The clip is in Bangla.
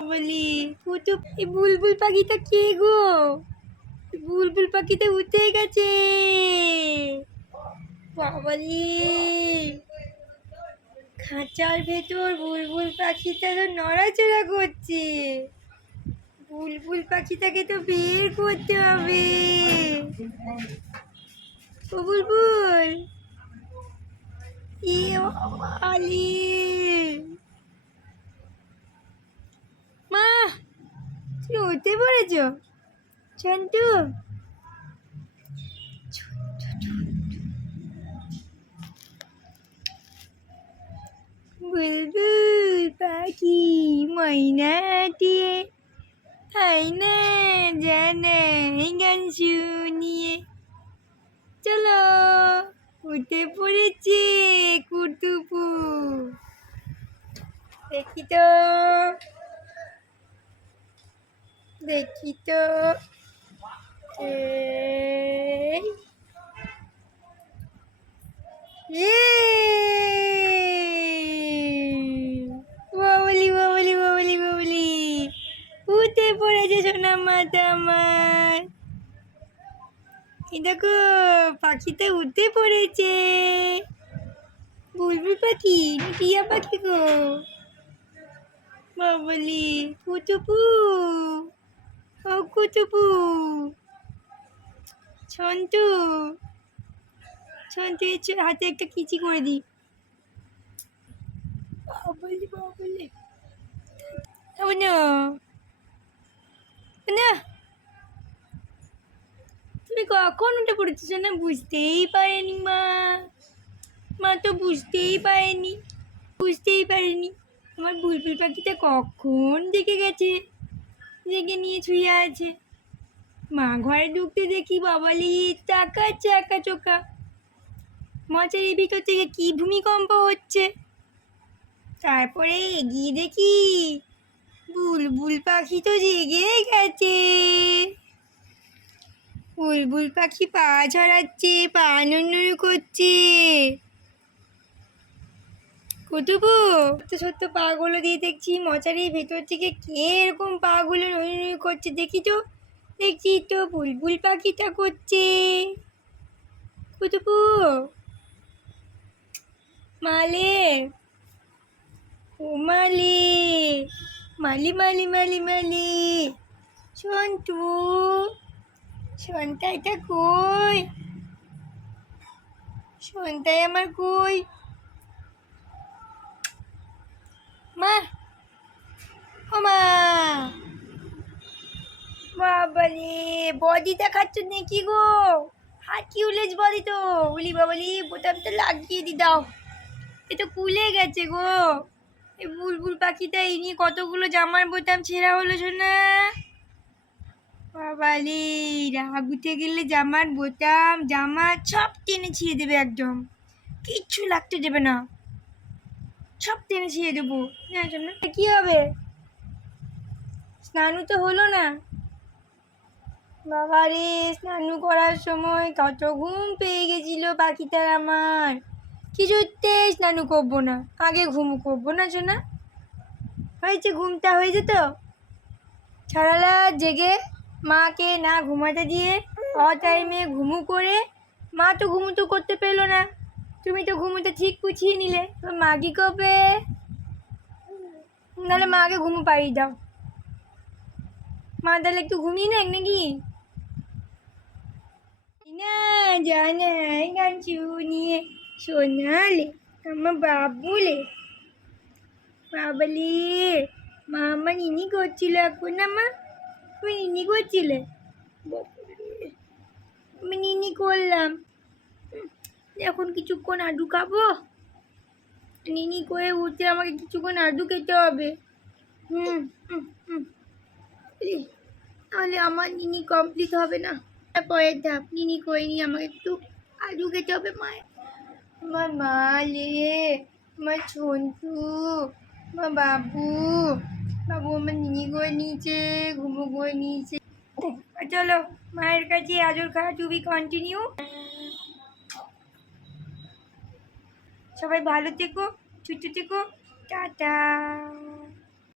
বলি পুটু এই বুলবুল পাখিটা কে গো? বুলবুল পাখিটা উঠে গেছে। বাবালি খাঁচার ভেতর বুলবুল পাখিটা তো নড়াচড়া করছে। বুলবুল পাখিটাকে তো বের করতে হবে। ও বুলবুল। আলি মা! তুমি উঠতে পড়েছ? সন্তু বুলবুল পাখি ময়নাটি হাই না জানা গান শুনিয়ে। চলো উঠে পড়েছে। কুতুপু দেখি তো। দেখি তো! বাবলি বাবলি বাবলি বাবলি। উঠে পড়েছে সোনা মাতা আমার। দেখো পাখিতে উঠে পড়েছে। বুলবুল পাখি? টিয়া পাখি গো। বাবলি কুতুপু ও কুতুপু ছন্তু ছন্তু এর চ- হাতে একটা কিচি করে দিই বাবলি বাবলি ও না। না। তুমি কখন উঠে পড়েছিস না বুঝতেই পারেনি মা। মা তো বুঝতেই পারেনি বুঝতেই পারেনি। আমার বুলবুল পাখিটা কখন দেখে গেছে? দেখে নিয়ে ছুঁয়ে আছে। মা ঘরে ঢুকতে দেখি বাবালি একা চোখা মচারির ভিতর থেকে কি ভূমিকম্প হচ্ছে? তারপরে এগিয়ে দেখি বুলবুল পাখি তো জেগে গেছে। বুলবুল পাখি পা ঝরাচ্ছে পা নুনুর করছে। কুতুবু সত্য সত্য পাগুলো দিয়ে দেখছি, মশারির ভেতর থেকে কে এরকম পাগুলো নড়ি নড়ি করছে দেখি তো। দেখছি তো বুলবুল পাখিটা করছে। কুতুবু মালে ও মালি মালি মালি মালি মালি। সন্টু, সন্তাইটা কই? সন্তাই আমার কই মা ও মা বাবালে বডি দেখাচ্ছ নাকি গো? হার্কিউলেজ বডি তো? বলি বাবালি, বোতামটা লাগিয়ে দি, দাও। এ তো কুলে গেছে গো। এই বুলবুল পাখিটা, এই নিয়ে কতগুলো জামার বোতাম ছেঁড়া হলো শোনা? বাবালি রাগ উঠে গেলে জামার বোতাম, জামা সব টেনে ছিঁড়ে দেবে একদম। কিচ্ছু লাগতে দেবে না। সব টেনে ছিঁড়ে দেবো। না কি হবে? স্নানু তো হলো না। বাবা রে স্নানু করার সময় কত ঘুম পেয়ে গেছিল পাখিটার আমার। কিছুতে স্নানু করব না, আগে ঘুম করব না শোনা হয়েছে ঘুমটা হয়ে যেত ছাড়ালা জেগে মাকে না ঘুমাতে দিয়ে অ টাইমে ঘুমু করে, মা তো ঘুমু তো করতে পেল না। তুমি তো ঘুমুতে ঠিক পুছিয়ে নিলে মা কি করবে? নাহলে মাকে ঘুমু পাইয়ে দাও। মা তাহলে একটু ঘুমিয়ে নেক নাকি? না জানা গান শুনিয়ে শোনালে আমার বাবুলে বাবালি মা আমার নিনি করছিল এখন মা তুমি নিনি করছিলে আমি নিনি করলাম এখন কিছুক্ষণ আডু খাব? নিনি করে উঠতে আমাকে কিছুক্ষণ আডু খেতে হবে। হুম হুম হুম। তাহলে আমার নিনি কমপ্লিট হবে না। পরের ধাপ নিনি করে নিয়ে আমাকে একটু আলু খেতে হবে মায়ের আমার মা লে, আমার ছন্টু আমার বাবু বাবু আমার নিনি করে নিয়েছে, ঘুমো করে নিয়েছে। চলো, মায়ের কাছে আজর খাওয়া টু বি কন্টিনিউ সবাই ভালো থেকো, সুস্থ থেকো, টাটা।